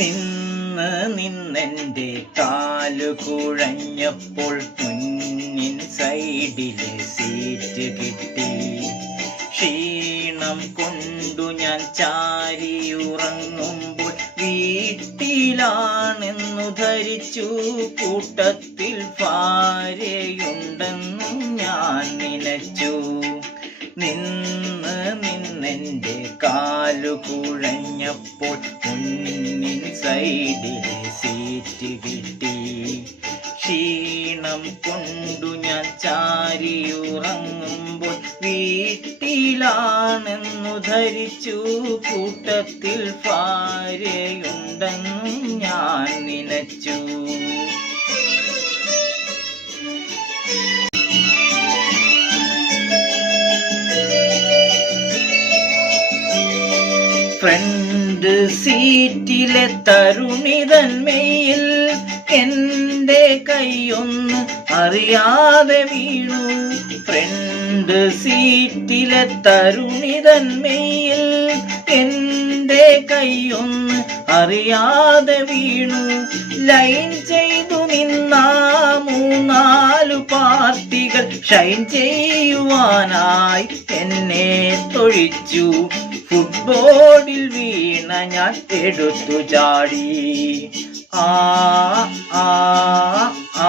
നിന്ന് നിന്നെൻ്റെ കാലു കുഴഞ്ഞപ്പോൾ മുന്നിൻ സൈഡിലെ സീറ്റ് കിട്ടി. ക്ഷീണം കൊണ്ടു ഞാൻ ചാരിയുറങ്ങുമ്പോൾ വീട്ടിലാണെന്നു ധരിച്ചു. കൂട്ടത്തിൽ ഭാര്യയുണ്ടെന്നും ഞാൻ നനച്ചു. നിന്ന് നിന്നെൻ്റെ കാലു കുഴഞ്ഞപ്പോൾ മുന്നിൻ സൈഡിലെ സീറ്റ് കിട്ടി. ക്ഷീണം കൊണ്ടു ഞാൻ ചാരിയുറങ്ങുമ്പോൾ വീട്ടിലാണെന്നു ധരിച്ചു. കൂട്ടത്തിൽ ഭാര്യയുണ്ടെന്നും ഞാൻ നനച്ചു. ഫ്രണ്ട് സീറ്റിലെ തരുണിതന്മയിൽ എൻ്റെ കൈയൊന്ന് അറിയാതെ വീണു. ഫ്രണ്ട് സീറ്റിലെ തരുണിതന്മയിൽ എൻ്റെ കൈയൊന്ന് അറിയാതെ വീണു. ലൈൻ ചെയ്തു നിന്ന 3-4 പാർട്ടികൾ ഷൈൻ ചെയ്യുവാനായി എന്നെ തൊഴിച്ചു. ഫുട്ബോളിൽ വീണ ഞാൻ എടുത്തു ചാടി. ആ ആ ആ